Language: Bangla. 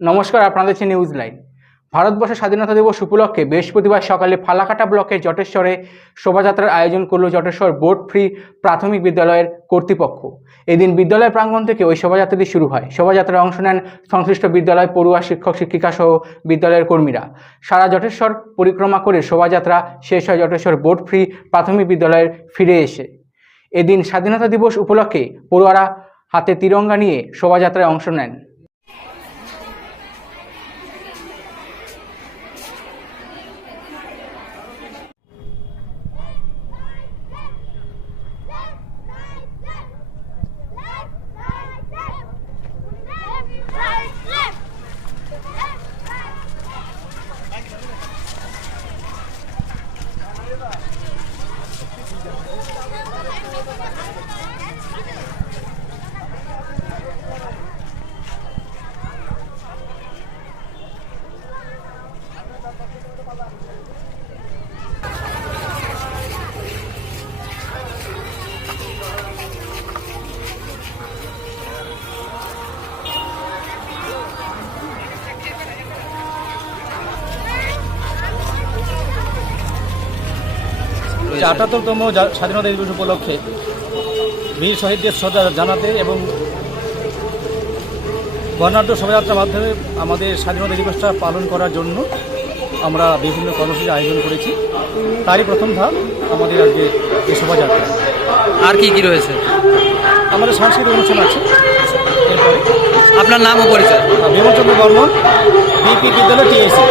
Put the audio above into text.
নমস্কার, আপনাদের হচ্ছে নিউজ লাইন ভারতবর্ষের স্বাধীনতা দিবস উপলক্ষে বৃহস্পতিবার সকালে ফালাকাটা ব্লকের জটেশ্বরে শোভাযাত্রার আয়োজন করল জটেশ্বর বোর্ড ফ্রি প্রাথমিক বিদ্যালয়ের কর্তৃপক্ষ। এদিন বিদ্যালয় প্রাঙ্গণ থেকে ওই শোভাযাত্রাটি শুরু হয়। শোভাযাত্রায় অংশ নেন সংশ্লিষ্ট বিদ্যালয় পড়ুয়া শিক্ষক, শিক্ষিকা সহ বিদ্যালয়ের কর্মীরা। সারা জটেশ্বর পরিক্রমা করে শোভাযাত্রা শেষ হয় জটেশ্বর বোর্ড ফ্রি প্রাথমিক বিদ্যালয়ের ফিরে এসে। এদিন স্বাধীনতা দিবস উপলক্ষে পড়ুয়ারা হাতে তিরঙ্গা নিয়ে শোভাযাত্রায় অংশ নেন। যে আটাত্তরতম স্বাধীনতা দিবস উপলক্ষে বীর শহীদদের শ্রদ্ধা জানাতে এবং বর্ণাঢ্য শোভাযাত্রার মাধ্যমে আমাদের স্বাধীনতা দিবসটা পালন করার জন্য আমরা বিভিন্ন কর্মসূচি আয়োজন করেছি। তারই প্রথম ধাপ আমাদের আজকে এই শোভাযাত্রা। আর কি কি রয়েছে? আমাদের সাংস্কৃতিক অনুষ্ঠান আছে। এরপরে আপনার নাম ও পরিচয়। বিমলচন্দ্র বর্মন বিপি বিদ্যালয় টিএসি